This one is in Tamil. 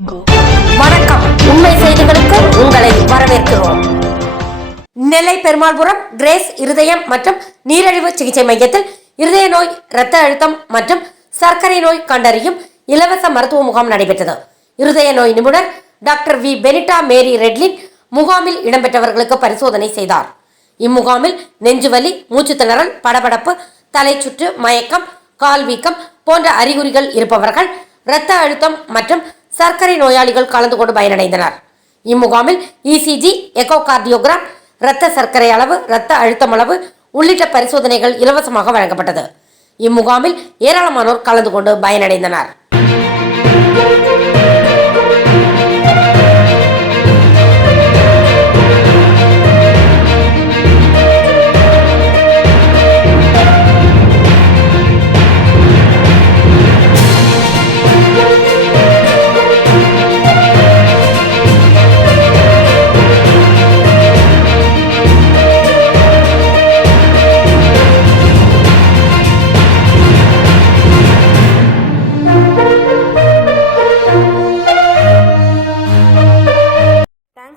வணக்கம். உண்மை செய்திகளுக்கு உங்களை வரவேற்கிறோம். நெல்லை பெருமாள்புரம் கிரேஸ் இருதயம் மற்றும் நீரிழிவு சிகிச்சை மையத்தில் இருதய நோய் இரத்த அழுத்தம் மற்றும் சர்க்கரை நோய் கண்டறியும் இலவச மருத்துவ முகாம் நடைபெற்றது. இருதய நோய் நிபுணர் டாக்டர் வி. பெனிட்டா மேரி ரெட்லின் முகாமில் இடம்பெற்றவர்களுக்கு பரிசோதனை செய்தார். இம்முகாமில் நெஞ்சுவலி மூச்சுத் திணறல் படபடப்பு தலைச்சுற்று மயக்கம் கால் வீக்கம் போன்ற அறிகுறிகள் இருப்பவர்கள் இரத்த அழுத்தம் மற்றும் சர்க்கரை நோயாளிகள் கலந்து கொண்டு பயனடைந்தனர். இம்முகாமில் இசிஜி எக்கோ கார்டியோகிராம் இரத்த சர்க்கரை அளவு இரத்த அழுத்தம் அளவு உள்ளிட்ட பரிசோதனைகள் இலவசமாக வழங்கப்பட்டது. இம்முகாமில் ஏராளமானோர் கலந்து கொண்டு பயனடைந்தனர்.